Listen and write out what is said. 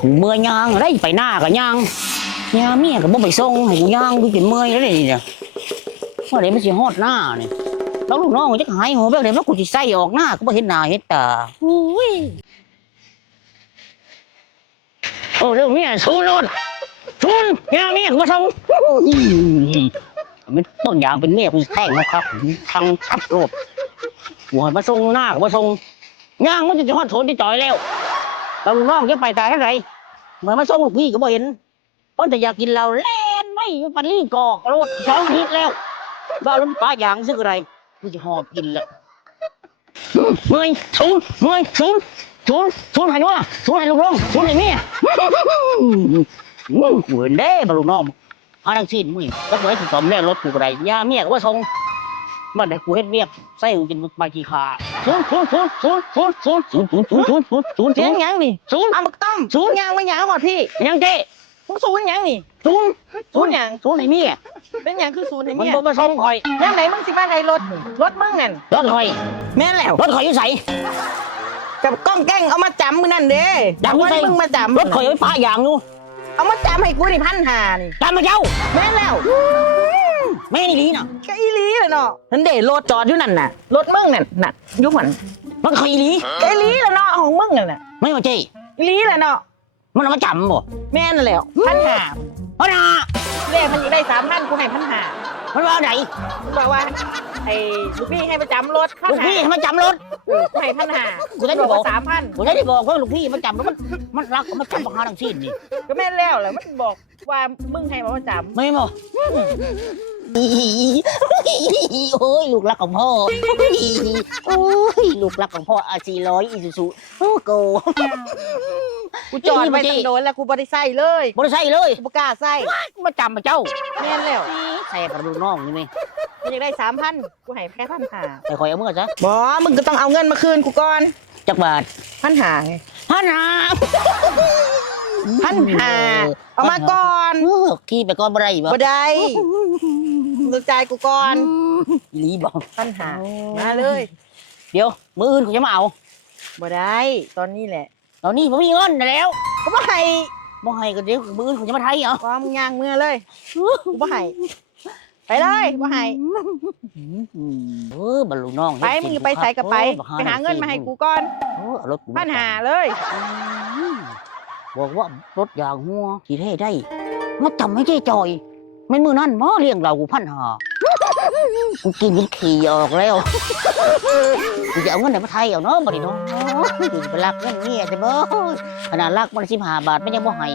กูเมื่อยย่างได้ไปหน้ากับย่างย่างเมียก็บ่ไปส่งให้กูย่างกูจนเมื่อยแล้วนี่เนี่ยว่าเดี๋ยวมันสิฮอดหน้านี่แล้วลูกน้องจะหายหัวแบบเดี๋ยวมันกูสิใส่ออกหน้าก็บ่เห็นหน้าเห็นตาอุ้ยโอ้เรื่องเมียสู้รถสู้ย่างเมียกูมาส่งมันต้นยางเป็นเมียกูแท่งนะครับทางทับรถหัวมาส่งหน้ามาส่งย่างมันจะฮอดโถนที่จอยแล้ว เราลูกน้องจะไปตายอะไรเหมือนมาส่งลูกพี่ก็บ่เห็นเพราะแต่อยากกินเราเล่นไม่ปันลี่กอกรถสองอาทิตแล้วบ้าล้มป้าอย่างซึ่งอะไรกูจะหอบกินละเมื่อยสูนเมื่อยสูนสูนสูนให้ว่าสูนให้ลูกน้องสูนให้เมียมึงกูเห็นเด้บ้าลูกน้องอาดังสิ้นมึงแล้วเมื่อถึงสมแล้วรถกูอะไรยาเมียก็ว่าส่ง มันได้กูเฮ็ดเวียกใส่กูกินมากี่ขาสูนสูนสูนสูนสูนสูนสูนสูนสูนสูนสูนสูนเสียงหยังนี่สูนเอาบักต้อมศูนย์ยางไม่ยางก่อนพี่ยังเจ๊มึงศูนย์หยังนี่ศูนย์ศูนย์หยังศูนย์ไหนมีอะเป็นหยังคือศูนย์ไอ้มันเนี่ยบ่มาส่งข่อยยามไหนมึงสิมาไทยรถรถมึงนั่นรถข่อยแม่นแล้วรถข่อยอยู่ใสกับกล้องแกล้งเอามาจำมึงนั่นเด้จำไว้ไว้มึงมาจำรถข่อยไว้ฟ้าอย่างอยู่เอามาจำให้กูนี่พันหานี่ตามมาเจ้าแม่นแล้ว แม่นี่ลีน่ะก็อีหลีเลยเนาะนั่นเด้รถจอดอยู่นั่นน่ะรถมึงนั่นน่ะอยุหันรถข่อยอีหลีก็อีหลีเลยเนาะของมึงนั่นน่ะไม่มาเจ๊อีหลีเลยเนาะมันเอามาจำบ่แม่นนแล้วพันหาเพราะน่ะเด้มันอยากได้สามพันกูให้พันหามันว่าไหนมึงบอกว่าไอ้ลูกพี่ให้มาจำรถพันลูกหาพี่ให้มาจำรถ เออกูให้พันหากูได้บอก สามพันผมได้บอกว่าลูกพี่มาจำแล้วมันมันรักมันจำปัญหาทั้งสิ้นนี่ก็แม่นแล้วแหละมันบอกว่ามึงให้มาประจไม่บอก โอ้ยลูกรักของพ่อโอ้ยลูกรักของพ่ออาซีร้อยอีซูซูโอ้โกำกูจอดไว้อีหลีตั้งโดนแล้วกูบ่ได้ใส่เลยบริใส่เลยกูบ่กล้าใส่มาจำมาเจ้าแม่นแล้วใส่กับลูกน้องนี่ไหมกูอยากได้สามพันกูให้แค่พันหาไปคอยเอาเมื่อซะบอมึงก็ต้องเอาเงินมาคืนกูก่อนจักบาทพันหาไงพันหา พันหาเอามาก่อนเออขี่ไปก่อนบ่ได้บ่บ่ได้มึงจ่ายกูก่อนอีหลีบอกพันหามาเลย เดี๋ยว มื้ออื่นกูจะมาเอาบ่ได้ ตอนนี้แหละตอนนี้ผมมีเงินแล้วก็บ่ให้บ่ให้ก็เดี๋ยวมื้ออื่นกูจะมาไทยเอาว่ามึงย่างเมื่อเลยกูบ่ให้ไปเลยบ่ให้เออบรรลุน้องไปมึงอย่าไปใส่กับไป ไปหาเงินมาให้กูก่อนเออเอารถกูพันหาเลยอืม บอกว่ารถยางหัวขี่เท่ได้มาจำให้เจ๊จอยไม่มือนั่นมอเลี้ยงเรากูพันหากูกินจนขี่ออกแล้วกูจะเอาเงินไหนมาไทยเอาเนาะบ่ได้เนาะกูจะไปรักเงินเมียจะบ่ขนาดรักมันสิบห้าบาทไม่ยังบ่ให้